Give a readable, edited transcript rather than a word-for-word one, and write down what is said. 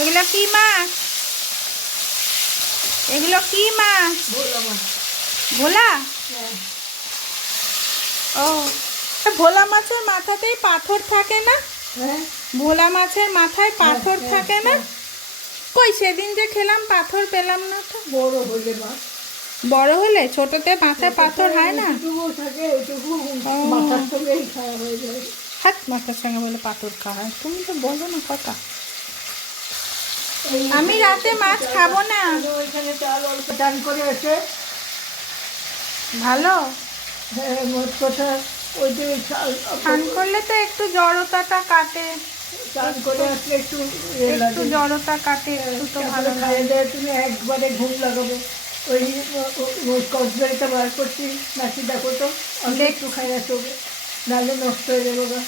এগুলো কি মাছ? এগুলো কি মাছ? ভোলা। ও, ভোলা মাছের মাথাতেই পাথর থাকে না? ভোলা মাছের মাথায় পাথর থাকে না? কই সেদিন যে খেলাম পাথর পেলাম না তো। বড় হলে মাছ, বড় হলে, ছোটতে মাথায় পাথর হয় না। মাথার সঙ্গেই খাওয়া হয়ে যায়। হাত মাথার সঙ্গে বলে পাথর খাওয়া হয়, তুমি তো বলো না কথা। আমি রাতে মাছ খাবো না। ওইখানে চাল অল্প চান করে এসে ভালো। হ্যাঁ, মোট কথা ওই যে স্নান করলে তো একটু জড়তাটা কাটে। চান করে আসলে একটু একটু জড়তা কাটে, একটু তো ভালো খাইয়ে দেয়। তুমি একবারে ঘুম লাগাবে। ওই কচবেরিটা বার করছি, নাকি দেখো তো একটু খাইয়ে চলবে, নাহলে নষ্ট হয়ে যাবে গা।